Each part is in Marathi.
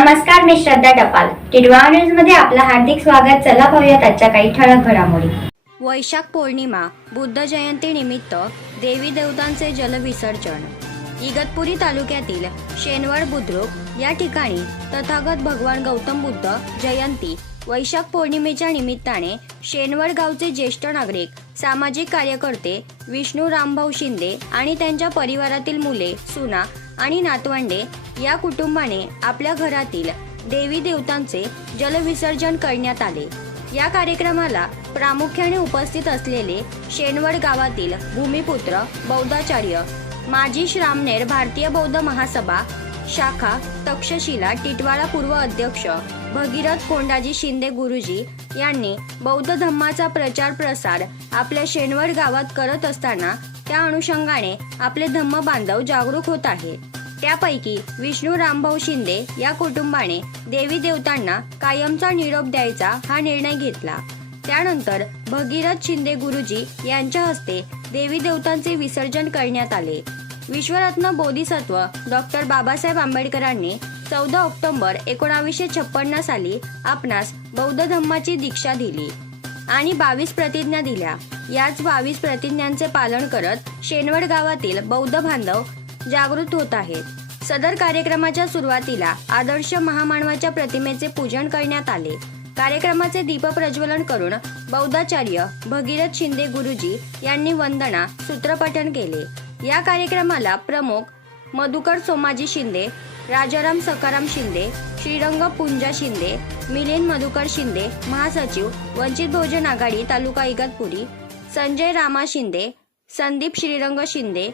नमस्कार मी श्रद्धा टपाल. टिडवा न्यूजमध्ये आपलं हार्दिक स्वागत. चला पाहूयात आजच्या काही ठळक घडामोडी. वैशाख पौर्णिमा बुद्ध जयंती निमित्त देवी देवतांचे जलविसर्जन इगतपुरी तालुक्यातील शेनवड बुद्रुक या ठिकाणी तथागत भगवान गौतम बुद्ध जयंती वैशाख पौर्णिमेच्या निमित्ताने शेनवड गावचे ज्येष्ठ नागरिक सामाजिक कार्यकर्ते विष्णू रामभाऊ शिंदे आणि त्यांच्या परिवारातील मुले सुना आणि नातवंडे या कुटुंबाने आपल्या घरातील देवी देवतांचे जलविसर्जन करण्यात आले. या कार्यक्रमाला प्रामुख्याने उपस्थित असलेले शेनवड गावातील भूमिपुत्र बौद्धाचार्य माजी श्रामनेर भारतीय बौद्ध महासभा शाखा तक्षशिला टिटवाळा पूर्व अध्यक्ष भगीरथ कोंडाजी शिंदे गुरुजी यांनी बौद्ध धम्माचा प्रचार प्रसार आपल्या शेनवड गावात करत असताना त्या अनुषंगाने आपले धम्म बांधव जागरूक होत आहे त्यापैकी विष्णू रामभाऊ शिंदे या कुटुंबाने देवी देवतांना कायमचा निरोप द्यायचा हा निर्णय घेतला. त्यानंतर भगीरथ शिंदे गुरुजी यांच्या हस्ते देवी देवतांचे विसर्जन करण्यात आले. विश्वरत्न बोधिसत्व डॉक्टर बाबासाहेब आंबेडकरांनी चौदा ऑक्टोबर एकोणावीसशे छप्पन्न साली आपणास बौद्ध धम्माची दीक्षा दिली आणि बावीस प्रतिज्ञा दिल्या. याच बावीस प्रतिज्ञांचे पालन करत शेनवड गावातील बौद्ध बांधव जागृत होत आहेत. सदर कार्यक्रमाच्या सुरुवातीला आदर्श महामानवाच्या प्रतिमेचे पूजन करण्यात आले. कार्यक्रमाचे दीप प्रज्वलन करून बौद्धाचार्य भगीरथ शिंदे गुरुजी यांनी वंदना सूत्रपठण केले. या कार्यक्रमाला प्रमुख मधुकर सोमाजी शिंदे राजाराम सकाराम शिंदे श्रीरंग पुंजा शिंदे मिलिंद मधुकर शिंदे महासचिव वंचित बहुजन आघाडी तालुका इगतपुरी संजय रामा शिंदे संदीप श्रीरंग शिंदे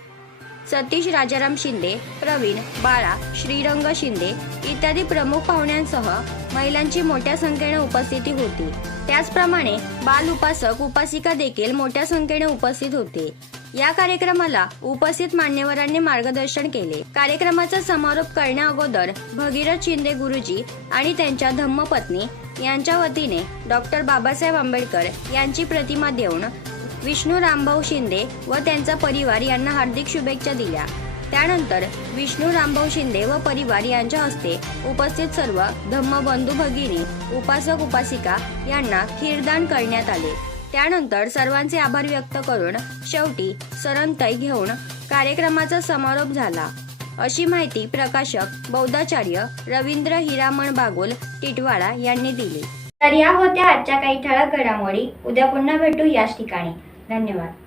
सतीश राजाराम शिंदे प्रवीण बाळा श्रीरंग शिंदे इत्यादी प्रमुख पाहुण्यांसह महिलांची मोठ्या संख्येने उपस्थिती होती. त्याचप्रमाणे बाल उपासक उपासिका देखील मोठ्या संख्येने उपस्थित होते. या कार्यक्रमाला उपस्थित मान्यवरांनी मार्गदर्शन केले. कार्यक्रमाचा समारोप करण्या अगोदर भगीरथ शिंदे गुरुजी आणि त्यांच्या धम्मपत्नी यांच्या वतीने डॉक्टर बाबासाहेब आंबेडकर यांची प्रतिमा देऊन विष्णू रामभाऊ शिंदे व त्यांचा परिवार यांना हार्दिक शुभेच्छा दिल्या. त्यानंतर विष्णू रामभाऊ शिंदे व परिवार यांच्या हस्ते उपस्थित सर्व धम्मबंधू भगिनी उपासक उपासिका यांना खीरदान करण्यात आले. त्यानंतर सर्वांचे आभार व्यक्त करून शेवटी सरंतय घेऊन कार्यक्रमाचा समारोप झाला. अशी माहिती प्रकाशक बौद्धाचार्य रवींद्र हिरामण बागोल टिटवाळा यांनी दिली. तर या होत्या आजच्या काही ठळक घडामोडी. उद्या पुन्हा भेटू याच ठिकाणी. धन्यवाद.